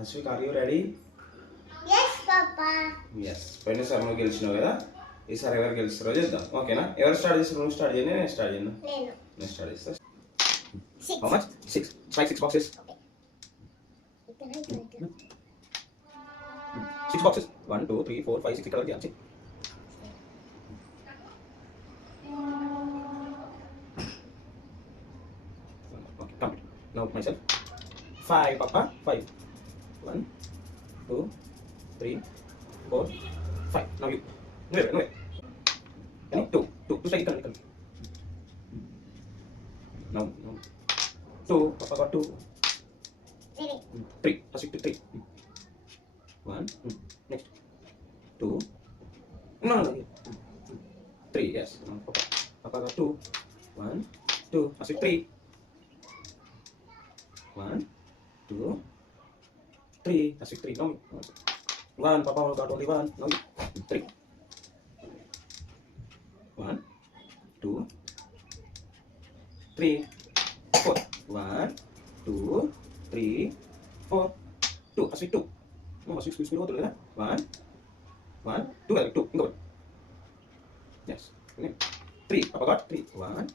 Ashwik, are you ready? Yes, Papa. Yes. పోయినసారి నువ్వు గెలిచినావు కదా, ఈసారి ఎవరు గెలుస్తారో చేద్దాం. ఓకేనా? ఎవరు స్టార్ట్ చేస్తారు? నువ్వు స్టార్ట్ చేయను, నేను స్టార్ట్ చేయను. నేను స్టార్ట్ చేస్తా. Six. How much? 6. Strike 6 boxes. Okay. 6 boxes. 1, 2, 3, 4, 5, 6 ఇక్కడ వరకు చేయాలి. Okay, complete. Now myself. 5, Papa. 5. 1, 2, 3, 4, 5. Now you. No. Any? 2. 2 strike ఇక్కడ. No. 2. Papa got 2. 3. Ashwik 3. 1. Next. 2. No. 3. Yes. Papa got 2. 1, 2. Ashwik 3. 1, 2, 3. Ashwik 3. No. 1. Papa got only 1. No. 3. 1, 2, 3, 4. 1, 2, 3, 4. 2. Ashwik 2. No, Ashwik speed होता है ना. 1, 2 2. Go. Yes. 3. Papa got 3. 1,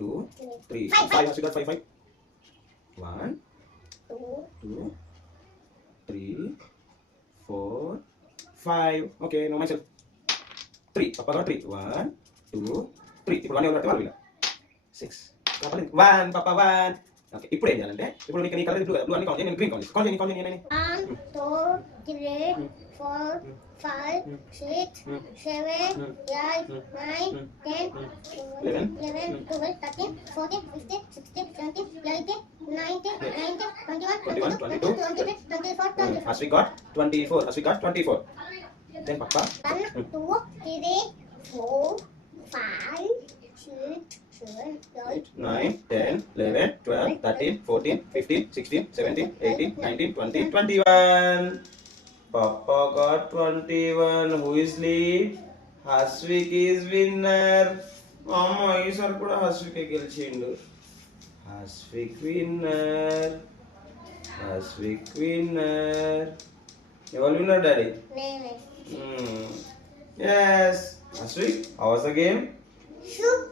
2, 3. 5. Ashwik got 5. 1, 2, 3, 4, 5. Okay, no myself. 3. Papa got 3. 1, 2, 3. ఇప్పుడు 1 ఎవరు పడితే 6. 1. Papa 1. ఓకే, ఇప్పుడు ఏం చేయాలంటే ఇప్పుడు నీకు నీ కలర్ బ్లూ అని కౌంట్ చేయి, నేను గ్రీన్ కౌంట్ చేస్తాను. కౌంట్ చేయి 1, 2, 3, 4, 5, 6, 7, 8, 9, 10, 11, 12, 13, 14, 15, 16, 17, 18, 19, 21, 22, 23, 24, 25. Ashwik got 24. Ashwik got 24. Then Papa. 1, 2, 3, 4, 5, 6, 7, 8, 9, 10, 11, 12, 13, 14, 15, 16, 17, 18, 19, 20, 21. Papa got 21. Who is lead? Ashwik is winner. Mama, ఈసారి కూడా హస్విక్ గెలిచిండు. హస్విక్ విన్నర్. ఎవరు winner daddy? name. Yes. Ashwik, how was the game? Super.